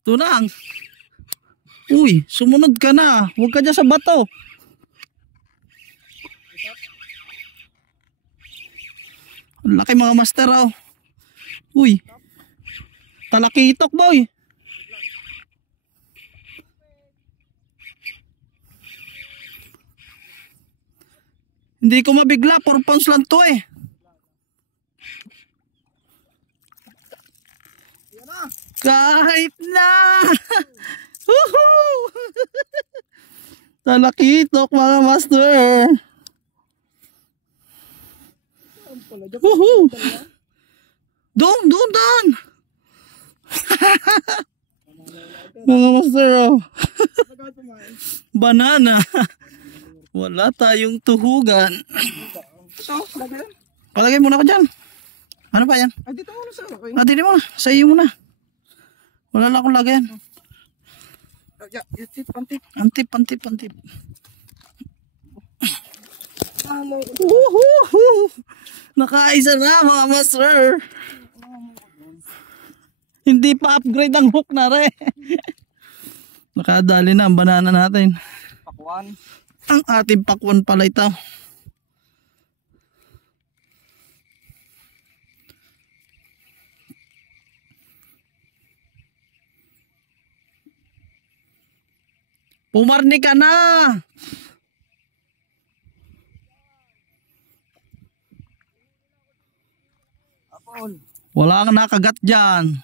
Ito na. Uy, sumunod ka na. Huwag ka dyan sa bato. Ang laki mga master oh. Uy. Talakitok boy. Hindi ko mabigla, 4 pounds lang to eh. Kahit na. Woohoo! Talakitok mga master. Woohoo! Doon. Mga master oh. Banana. Wala tayong tuhugan. Palagay muna ko dyan. Ano pa yan? Dito muna sa akin. Dito muna. Sa iyo muna. Wala lang akong lagayan. Antip. Woohoo! Nakaisa na mga master. Hindi pa upgrade ang hook na rin. Nakadali na ang banana natin. Pakwan. Ang ating pakwan pala ito. Pumarni ka na. Wala kang nakagat dyan.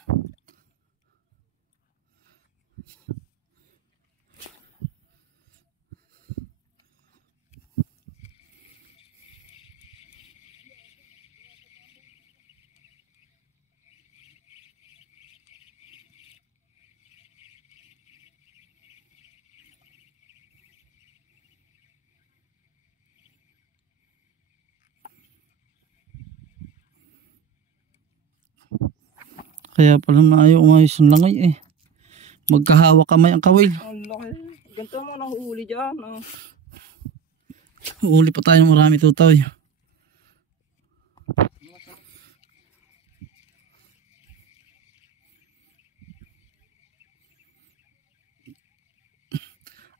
Kaya pala na ayaw umayos ng langoy eh. Magkahawak kamay ang kawil. Ang laki. Ganito mo nahuhuli dyan. Uli pa tayo ng marami tutoy.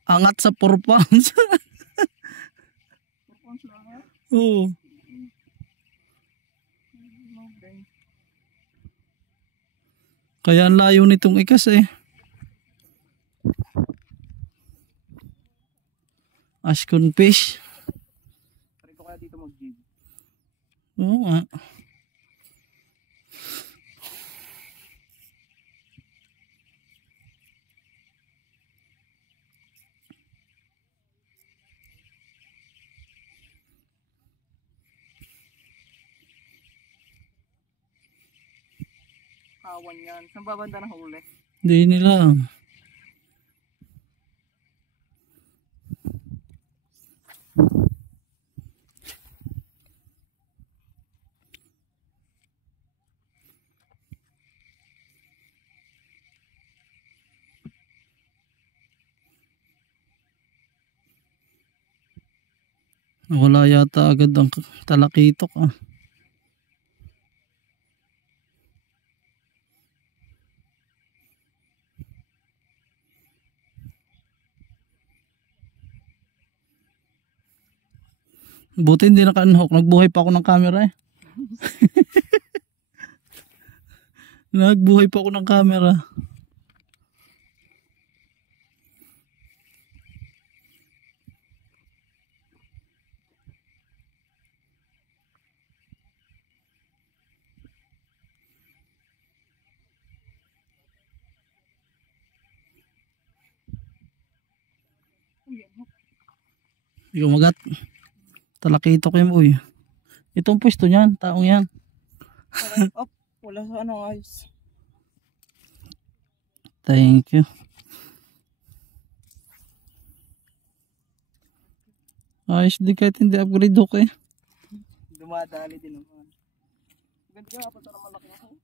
Angat sa 4 pounds. 4 pounds lang. Oo. Kaya ang layo nitong ikas eh. Ashcon fish. Try ko kaya dito mag-jig. Oo nga. Kawan yan. Saan babanda na huli? Hindi nila. Wala yata agad ang talakitok ah. Buti hindi naka-unhook. Nagbuhay pa ako ng camera eh. Nagbuhay pa ako ng camera. Ikaw magat. Talakitok yung uy. Itong pwesto niyan, taong yan. Up, wala sa ano ayos. Thank you. Ayos di kahit hindi upgrade hook eh. Dumadali din naman. Ganda nga pa ito naman laki ako.